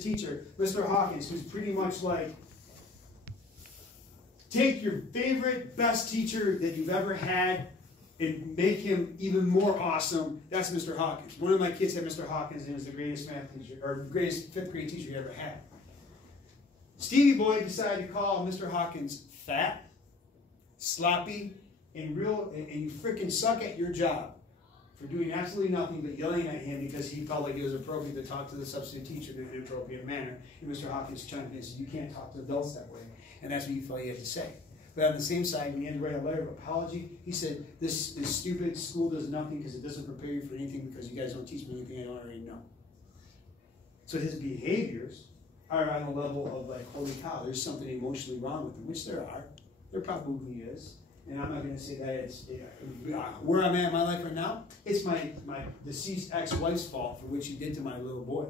teacher, Mr. Hawkins, who's pretty much like, take your favorite, best teacher that you've ever had and make him even more awesome. That's Mr. Hawkins. One of my kids had Mr. Hawkins, and he was the greatest math teacher, or greatest fifth grade teacher he ever had. Stevie Boy decided to call Mr. Hawkins fat, sloppy, and you freaking suck at your job for doing absolutely nothing but yelling at him because he felt like it was appropriate to talk to the substitute teacher in an inappropriate manner. And Mr. Hawkins chimed in and said, you can't talk to adults that way. And that's what he felt he had to say. But on the same side, when he had to write a letter of apology, he said, this is stupid, school does nothing because it doesn't prepare you for anything because you guys don't teach me anything I don't already know. So his behaviors are on a level of like, holy cow, there's something emotionally wrong with him, which there are. There probably is. And I'm not going to say that it's, where I'm at in my life right now, it's my deceased ex-wife's fault for what she did to my little boy.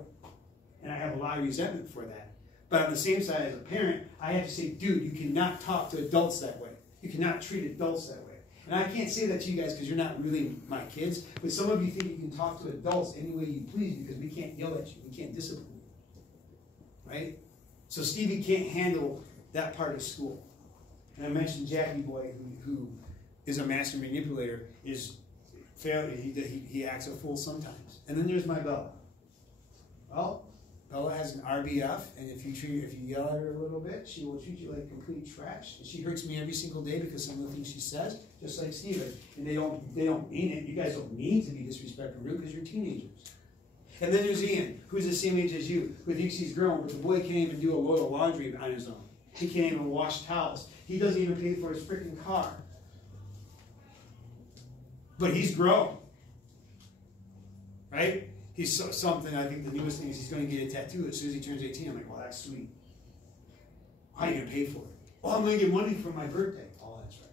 And I have a lot of resentment for that. But on the same side, as a parent, I have to say, dude, you cannot talk to adults that way. You cannot treat adults that way. And I can't say that to you guys because you're not really my kids, but some of you think you can talk to adults any way you please because we can't yell at you. We can't discipline you. Right? So Stevie can't handle that part of school. And I mentioned Jackie Boy, who is a master manipulator, is he acts a fool sometimes. And then there's my Bella. Well, Bella has an RBF, and if you yell at her a little bit, she will treat you like complete trash. And she hurts me every single day because some of the things she says, just like Steven. And they don't mean it. You guys don't mean to be disrespectful rude because you're teenagers. And then there's Ian, who's the same age as you, who thinks he's grown, but the boy can't even do a load of laundry on his own. He can't even wash towels. He doesn't even pay for his freaking car. But he's grown. Right? He's something, I think the newest thing is he's going to get a tattoo as soon as he turns 18. I'm like, well, that's sweet. How are you going to pay for it? Well, I'm going to get money for my birthday. Oh, that's right.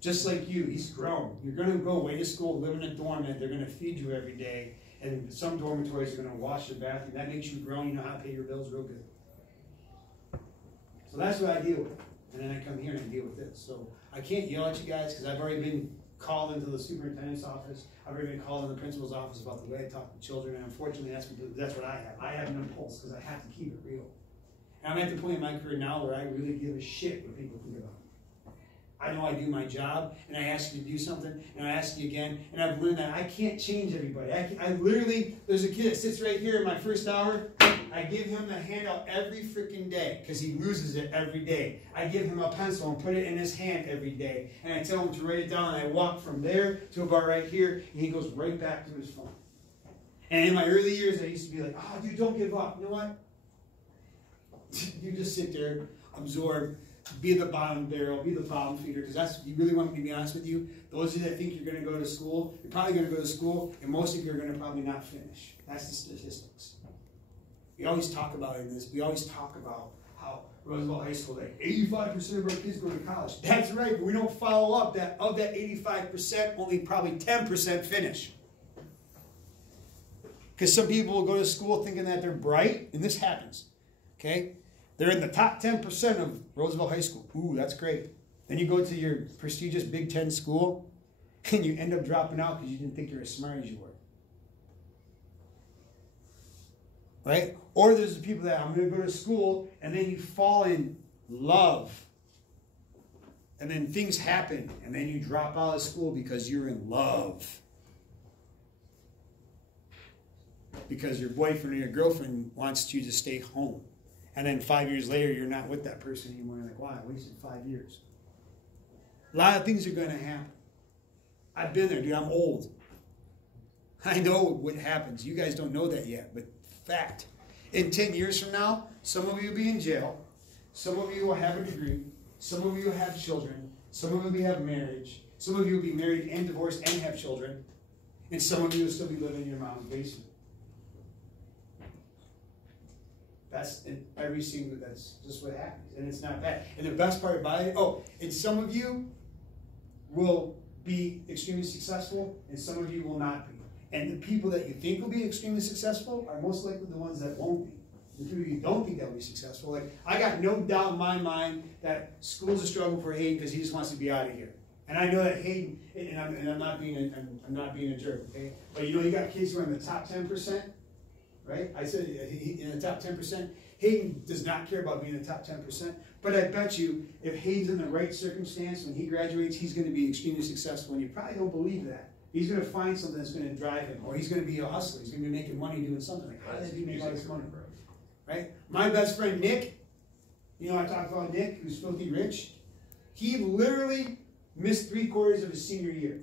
Just like you, he's grown. You're going to go away to school, live in a dorm, and they're going to feed you every day. And some dormitories are going to wash your bathroom. That makes you grown. You know how to pay your bills real good. So that's what I deal with. And then I come here and I deal with this. So I can't yell at you guys because I've already been called into the superintendent's office. I've already been called in the principal's office about the way I talk to children. And unfortunately, that's what I have. I have an impulse because I have to keep it real. And I'm at the point in my career now where I really give a shit what people think about me. I know I do my job, and I ask you to do something, and I ask you again, and I've learned that I can't change everybody. I literally, there's a kid that sits right here in my first hour. I give him the handout every freaking day because he loses it every day. I give him a pencil and put it in his hand every day, and I tell him to write it down, and I walk from there to about right here, and he goes right back to his phone. And in my early years, I used to be like, oh, dude, don't give up. You know what? You just sit there, absorb, be the bottom barrel, be the bottom feeder, because that's, you really want me to be honest with you, those of you that think you're going to go to school, you're probably going to go to school, and most of you are going to probably not finish. That's the statistics. We always talk about it in this, we always talk about how Roosevelt High School, like 85% of our kids go to college. That's right, but we don't follow up that of that 85%, only probably 10% finish. Because some people will go to school thinking that they're bright, and this happens, okay? They're in the top 10% of Roosevelt High School. Ooh, that's great. Then you go to your prestigious Big Ten school, and you end up dropping out because you didn't think you're as smart as you were. Right? Or there's the people that, I'm going to go to school, and then you fall in love. And then things happen, and then you drop out of school because you're in love. Because your boyfriend or your girlfriend wants you to stay home. And then 5 years later, you're not with that person anymore. You're like, wow, I wasted 5 years. A lot of things are going to happen. I've been there, dude. I'm old. I know what happens. You guys don't know that yet, but fact. In 10 years from now, some of you will be in jail. Some of you will have a degree. Some of you will have children. Some of you will have marriage. Some of you will be married and divorced and have children. And some of you will still be living in your mom's basement. That's every single, that's just what happens. And it's not bad. And the best part about it, and some of you will be extremely successful, and some of you will not be. And the people that you think will be extremely successful are most likely the ones that won't be. The people you don't think that will be successful. Like, I got no doubt in my mind that school's a struggle for Hayden because he just wants to be out of here. And I know that Hayden, and I'm not being a jerk, okay? But you know, you got kids who are in the top 10%, right? I said in the top 10%. Hayden does not care about being in the top 10%, but I bet you if Hayden's in the right circumstance, when he graduates, he's going to be extremely successful, and you probably don't believe that. He's going to find something that's going to drive him, or he's going to be a hustler. He's going to be making money doing something. Like, how does he make all this money? Right? My best friend, Nick, you know I talked about Nick, who's filthy rich. He literally missed 3/4 of his senior year.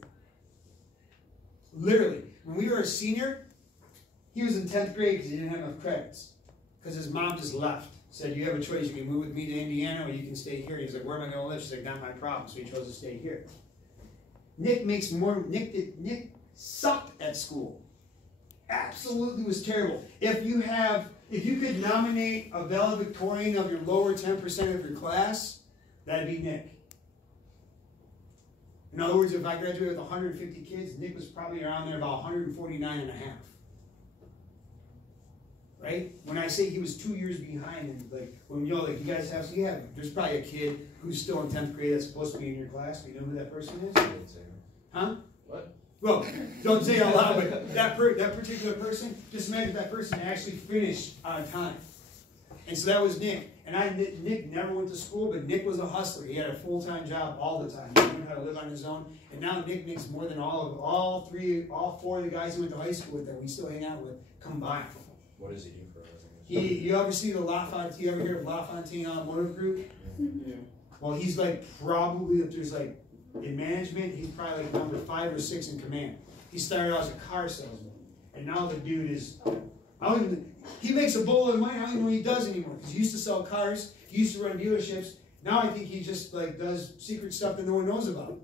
Literally. When we were a senior, he was in 10th grade because he didn't have enough credits. Because his mom just left. Said, you have a choice. You can move with me to Indiana or you can stay here. He's like, where am I going to live? She's like, not my problem. So he chose to stay here. Nick makes more. Nick sucked at school. Absolutely was terrible. If you could nominate a valedictorian of your lower 10% of your class, that'd be Nick. In other words, if I graduated with 150 kids, Nick was probably around there about 149 and a half. Right? When I say he was 2 years behind, and like when you know, like you guys have, there's probably a kid who's still in 10th grade that's supposed to be in your class. Do you know who that person is? Huh? What? Well, don't say it out loud, but that particular person, just imagine that person actually finished on time. And so that was Nick. And Nick never went to school, but Nick was a hustler. He had a full-time job all the time. He learned how to live on his own. And now Nick makes more than all four of the guys he went to high school with that we still hang out with combined. What does he do for a living? You ever see the LaFontaine? You ever hear of LaFontaine Automotive Group? Yeah. Well, he's like probably, if there's like in management, he's probably like number 5 or 6 in command. He started out as a car salesman, and now the dude is, he makes a bowl of money. I don't even know what he does anymore because he used to sell cars. He used to run dealerships. Now I think he just like does secret stuff that no one knows about.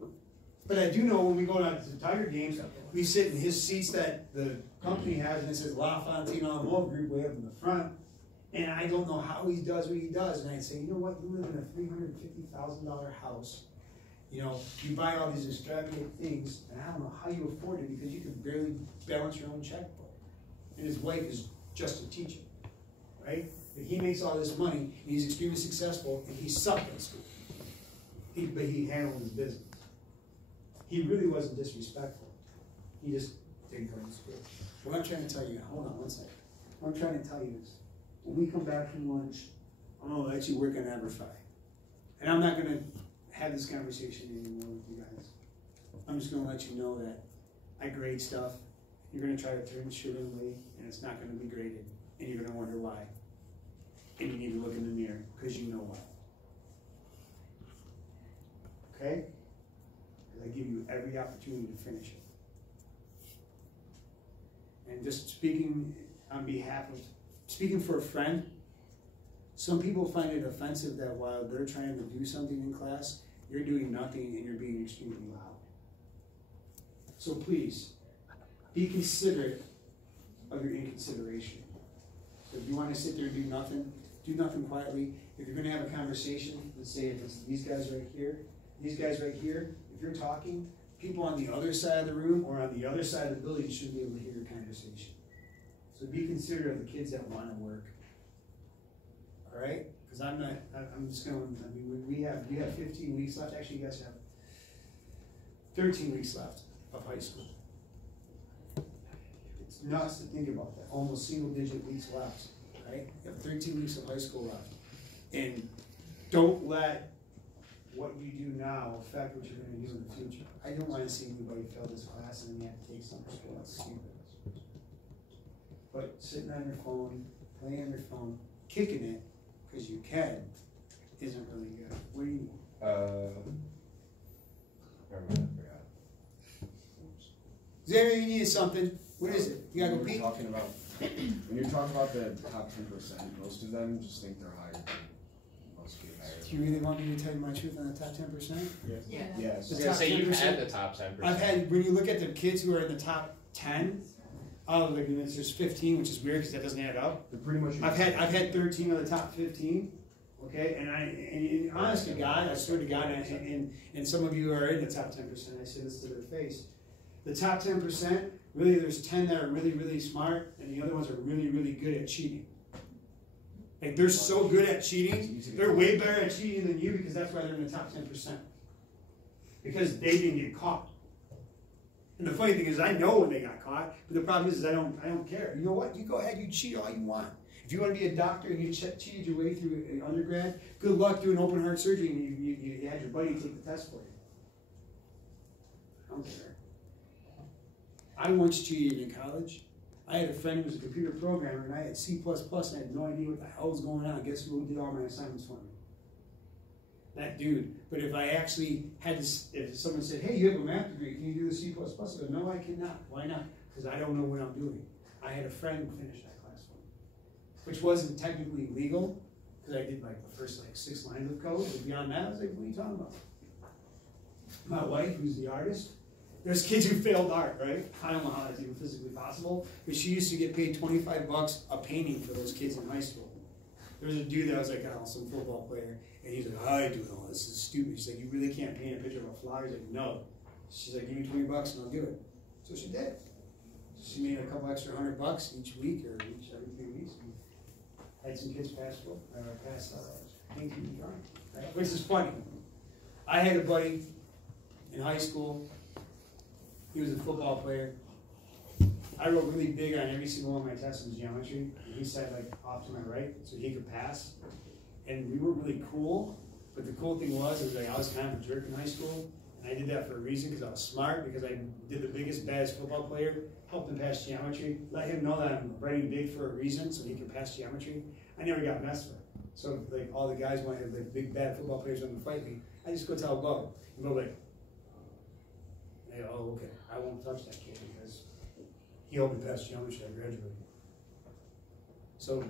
But I do know when we go out to the Tiger games, we sit in his seats that the company has, and it says LaFontaine Automotive Group way up in the front. And I don't know how he does what he does. And I'd say, you know what? You live in a $350,000 house. You know, you buy all these extravagant things, and I don't know how you afford it because you can barely balance your own checkbook. And his wife is just a teacher, right? But he makes all this money, and he's extremely successful, and he sucked at school. But he handled his business. He really wasn't disrespectful. He just didn't come to school. What I'm trying to tell you, hold on one second. What I'm trying to tell you is, when we come back from lunch, I'm going to actually work on Aberfy. And I'm not going to have this conversation anymore with you guys. I'm just going to let you know that I grade stuff. You're going to try to turn shit away, and it's not going to be graded. And you're going to wonder why. And you need to look in the mirror, because you know why. Okay? I give you every opportunity to finish it. And just speaking on behalf of, speaking for a friend, some people find it offensive that while they're trying to do something in class, you're doing nothing and you're being extremely loud. So please, be considerate of your inconsideration. So if you want to sit there and do nothing quietly. If you're going to have a conversation, let's say if it's these guys right here, if you're talking, people on the other side of the room or on the other side of the building should be able to hear your conversation. So be considerate of the kids that want to work. All right? Because I'm just going to, you have 15 weeks left. Actually, you guys have 13 weeks left of high school. It's nuts to think about that. Almost single-digit weeks left, right? You have 13 weeks of high school left. And don't let what you do now affect what you're going to do in the future. I don't want to see anybody fail this class and then you have to take something school. That's stupid. But sitting on your phone, playing on your phone, kicking it, because you can, isn't really good. What do you need? Never mind, I forgot. Xavier, you needed something. What is it? You gotta go pee? When you're talking about the top 10%, most of them just think they're higher than most kids. Do you really want me to tell you my truth on the top 10%? Yes. Yeah. Yes. I was gonna say you've had the top 10%. I've had, when you look at the kids who are in the top 10, like there's 15, which is weird because that doesn't add up. They're pretty much. I've had 13 of the top 15. Okay, and honest to God, I swear to God, and some of you are in the top 10%. I say this to their face. The top 10%, really, there's 10 that are really, really smart, and the other ones are really, really good at cheating. Like they're so good at cheating, they're way better at cheating than you because that's why they're in the top 10%. Because they didn't get caught. And the funny thing is, I know when they got caught, but the problem is I don't care. You know what? You go ahead, you cheat all you want. If you want to be a doctor and you cheated your way through undergrad, good luck doing open heart surgery and you had your buddy take the test for you. I don't care. I once cheated in college. I had a friend who was a computer programmer and I had C++ and I had no idea what the hell was going on. Guess who did all my assignments for me? That dude. But if I actually had to, if someone said, hey, you have a math degree, can you do the C++? I go, no, I cannot. Why not? Because I don't know what I'm doing. I had a friend who finished that class for me, which wasn't technically legal, because I did like the first 6 lines of code, but beyond that, I was like, what are you talking about? My wife, who's the artist, there's kids who failed art, right? I don't know how that's even physically possible, but she used to get paid $25 a painting for those kids in high school. There was a dude that was like, oh, some football player, and he's like, I do all this is stupid. She's like, you really can't paint a picture of a flower? He's like, no. She's like, give me $20 and I'll do it. So she did. She made a couple extra $100 each week or every 3 weeks. And had some kids pass painting drawing, right? Which is funny. I had a buddy in high school. He was a football player. I wrote really big on every single one of my tests in geometry. And he sat off to my right so he could pass. And we were really cool, but the cool thing was I was kind of a jerk in high school. And I did that for a reason, because I was smart, because I did the biggest, baddest football player, helped him pass geometry, let him know that I'm writing big for a reason so he could pass geometry. I never got messed with. So all the guys wanted big, bad football players wanted to fight me. I just go tell Bo. And Bo like, hey, oh, okay, I won't touch that kid because he helped me pass geometry. I graduated. So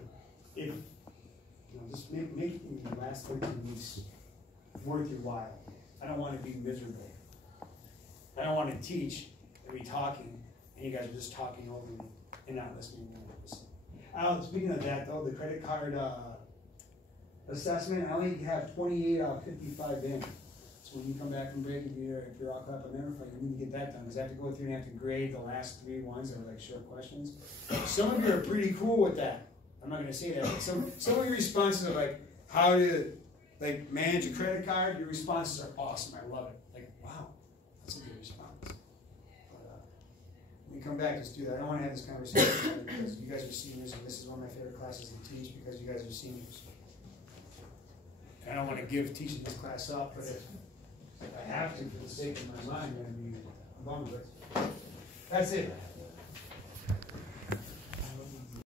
if just make the last 13 weeks worth your while. I don't want to be miserable. I don't want to teach and be talking, and you guys are just talking over me and not listening to me. Speaking of that, though, the credit card assessment, I only have 28 out of 55 in. So when you come back from break, if you're all caught up on them, you need to get that done, because I have to go through and have to grade the last 3 ones that were short questions. Some of you are pretty cool with that. I'm not going to say that, but some of your responses are how to manage a credit card. Your responses are awesome. I love it. Wow, that's a good response. But when you come back, just do that. I don't want to have this conversation because you guys are seniors, and this is one of my favorite classes to teach because you guys are seniors. And I don't want to give teaching this class up, but if I have to, for the sake of my mind, I'm going to be bummed with it. That's it.